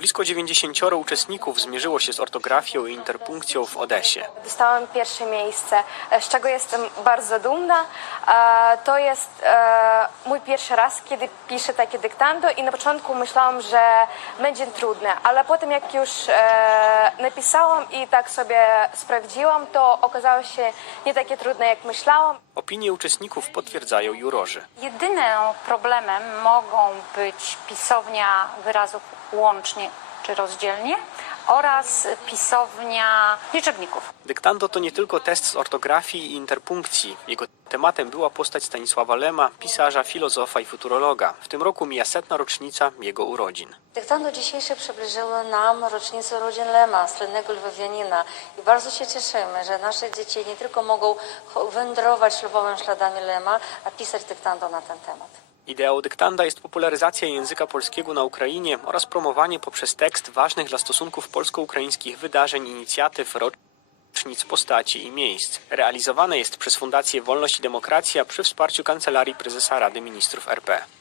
Blisko 90 uczestników zmierzyło się z ortografią i interpunkcją w Odesie. Dostałam pierwsze miejsce, z czego jestem bardzo dumna. To jest mój pierwszy raz, kiedy piszę takie dyktando i na początku myślałam, że będzie trudne, ale potem jak już napisałam i tak sobie sprawdziłam, to okazało się nie takie trudne, jak myślałam. Opinie uczestników potwierdzają jurorzy. Jedynym problemem mogą być pisownia wyrazów łącznie czy rozdzielnie, oraz pisownia liczebników. Dyktando to nie tylko test z ortografii i interpunkcji. Jego tematem była postać Stanisława Lema, pisarza, filozofa i futurologa. W tym roku mija setna rocznica jego urodzin. Dyktando dzisiejsze przybliżyło nam rocznicę urodzin Lema, słynnego lwowianina. I bardzo się cieszymy, że nasze dzieci nie tylko mogą wędrować ślubowym śladami Lema, a pisać dyktando na ten temat. Ideą dyktanda jest popularyzacja języka polskiego na Ukrainie oraz promowanie poprzez tekst ważnych dla stosunków polsko-ukraińskich wydarzeń, inicjatyw, rocznic, postaci i miejsc. Realizowane jest przez Fundację Wolność i Demokracja przy wsparciu Kancelarii Prezesa Rady Ministrów RP.